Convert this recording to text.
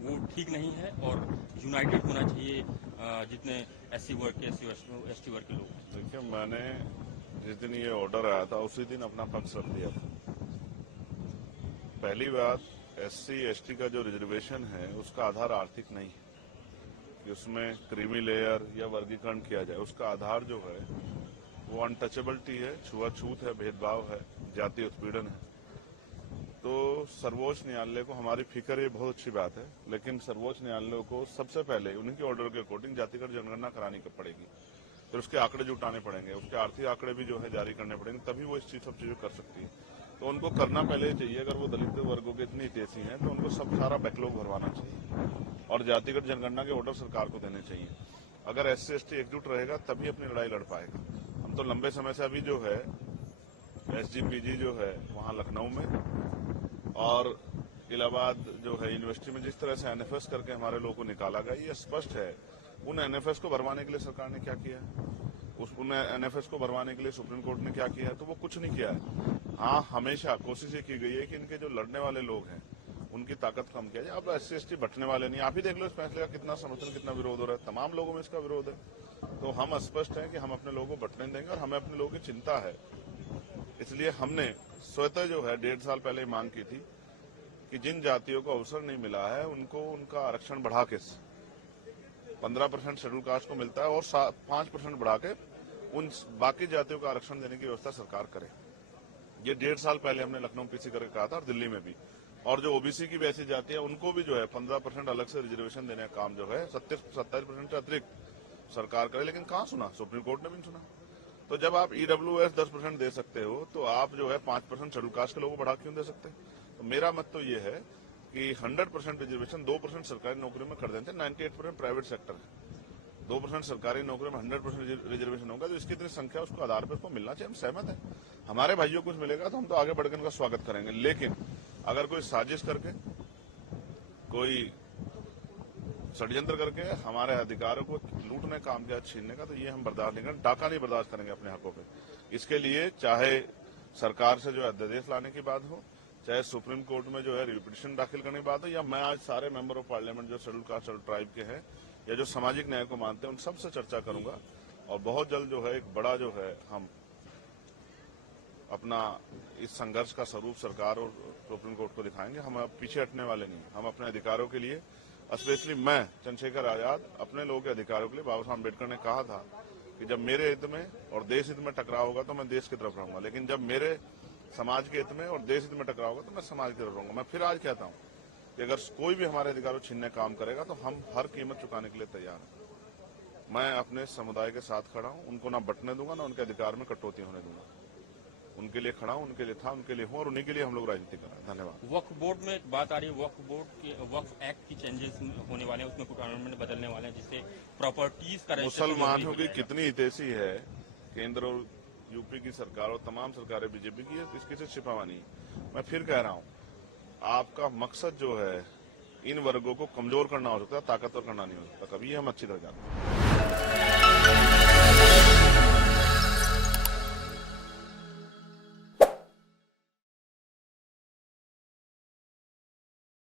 वो ठीक नहीं है और यूनाइटेड होना चाहिए जितने एससी वर्ग के एसटी वर्ग के लोग हैं। देखिए, मैंने जिस दिन ये ऑर्डर आया था उसी दिन अपना पक्ष रख दिया था। पहली बात, एससी एसटी का जो रिजर्वेशन है उसका आधार आर्थिक नहीं है कि उसमें क्रीमी लेयर या वर्गीकरण किया जाए। उसका आधार जो है वो अनटचेबिलिटी है, छुआछूत है, भेदभाव है, जाति उत्पीड़न है। तो सर्वोच्च न्यायालय को हमारी फिक्र, ये बहुत अच्छी बात है, लेकिन सर्वोच्च न्यायालय को सबसे पहले उन्हीं के ऑर्डर के अकॉर्डिंग जातिगत जनगणना करानी पड़ेगी। फिर उसके आंकड़े जुटाने पड़ेंगे, उसके आर्थिक आंकड़े भी जो है जारी करने पड़ेंगे, तभी वो इस चीज सब चीजें कर सकती है। तो उनको करना पहले ही चाहिए। अगर वो दलित वर्गों के इतनी हितैषी हैं तो उनको सब सारा बैकलॉग भरवाना चाहिए और जातिगत जनगणना के ऑर्डर सरकार को देने चाहिए। अगर एससी एसटी एकजुट रहेगा तभी अपनी लड़ाई लड़ पाएगा। हम तो लंबे समय से अभी जो है एसजीपीजी जो है वहां लखनऊ में और इलाहाबाद जो है यूनिवर्सिटी में जिस तरह से एनएफएस करके हमारे लोगों को निकाला गया, ये स्पष्ट है उन एनएफएस को भरवाने के लिए सरकार ने क्या किया है, उन एनएफएस को भरवाने के लिए सुप्रीम कोर्ट ने क्या किया है, तो वो कुछ नहीं किया है। हाँ, हमेशा कोशिश ये की गई है कि इनके जो लड़ने वाले लोग हैं उनकी ताकत कम किया जाए। अब एससी एसटी बटने वाले नहीं, आप ही देख लो इस फैसले का कितना समर्थन, कितना विरोध हो रहा है। तमाम लोगों में इसका विरोध है। तो हम स्पष्ट हैं कि हम अपने लोगों को बटने देंगे और हमें अपने लोगों की चिंता है। इसलिए हमने स्वतः जो है 1.5 साल पहले मांग की थी कि जिन जातियों को अवसर नहीं मिला है उनको उनका आरक्षण बढ़ा के 15% शेड्यूल कास्ट को मिलता है और 5% बढ़ा के उन बाकी जातियों को आरक्षण देने की व्यवस्था सरकार करे। ये 1.5 साल पहले हमने लखनऊ पीसी करके कहा था और दिल्ली में भी। और जो ओबीसी की वैसी जाति है उनको भी जो है 15% अलग से रिजर्वेशन देने का काम जो है 27% से अतिरिक्त सरकार करे, लेकिन कहाँ सुना, सुप्रीम कोर्ट ने भी नहीं सुना। तो जब आप ईडब्ल्यूएस 10% दे सकते हो तो आप जो है 5% शेड्यूल कास्ट के लोगों को बढ़ा क्यों दे सकते? तो मेरा मत तो ये है कि 100% रिजर्वेशन 2% सरकारी नौकरी में कर देते, 98% प्राइवेट सेक्टर है, 2% सरकारी नौकरी में 100% रिजर्वेशन होगा तो इसकी इतनी संख्या उसको आधार पर उसको मिलना चाहिए। हम सहमत हैं, हमारे भाइयों को कुछ मिलेगा तो हम तो आगे बढ़कर उनका स्वागत करेंगे। लेकिन अगर कोई साजिश करके, कोई षड्यंत्र करके हमारे अधिकारों को लूटने का काम किया, छीनने का, तो ये हम बर्दाश्त नहीं करेंगे। डाका नहीं बर्दाश्त करेंगे अपने हकों पे। इसके लिए चाहे सरकार से जो है अध्यादेश लाने की बात हो, चाहे सुप्रीम कोर्ट में जो है रिपिटिशन दाखिल करने की बात हो, या मैं आज सारे मेंबर ऑफ पार्लियामेंट जो शेड्यूल कास्ट शेड्यूल ट्राइब के हैं या जो सामाजिक न्याय को मानते हैं उन सबसे चर्चा करूंगा और बहुत जल्द जो है एक बड़ा जो है हम अपना इस संघर्ष का स्वरूप सरकार और सुप्रीम कोर्ट को दिखाएंगे। हम अब पीछे हटने वाले नहीं। हम अपने अधिकारों के लिए, स्पेशली मैं चंद्रशेखर आजाद, अपने लोगों के अधिकारों के लिए, बाबा साहब अम्बेडकर ने कहा था कि जब मेरे हित में और देश हित में टकराव होगा तो मैं देश की तरफ रहूंगा, लेकिन जब मेरे समाज के हित में और देश हित में टकराव होगा तो मैं समाज की तरफ रहूंगा। मैं फिर आज कहता हूं कि अगर कोई भी हमारे अधिकारों छीनने का काम करेगा तो हम हर कीमत चुकाने के लिए तैयार हैं। मैं अपने समुदाय के साथ खड़ा हूं, उनको ना बंटने दूंगा, ना उनके अधिकार में कटौती होने दूंगा। उनके लिए खड़ा हूं, उनके लिए था, उनके लिए हूं और उन्हीं के लिए हम लोग राजनीति कर रहे हैं। धन्यवाद। वक्फ बोर्ड में एक बात आ रही है, वक्फ बोर्ड के वक्फ एक्ट की चेंजेस होने वाले हैं, उसमें कुछ अमेंडमेंट बदलने वाले हैं जिससे प्रॉपर्टीज का मुसलमानों की कितनी हितैषी है केंद्र और यूपी की सरकार और तमाम सरकारें बीजेपी की, इसकी से छिपावा नहीं। मैं फिर कह रहा हूं, आपका मकसद जो है इन वर्गों को कमजोर करना हो सकता है, ताकतवर करना नहीं हो सकता। कभी हम अच्छी तरह जानते हैं।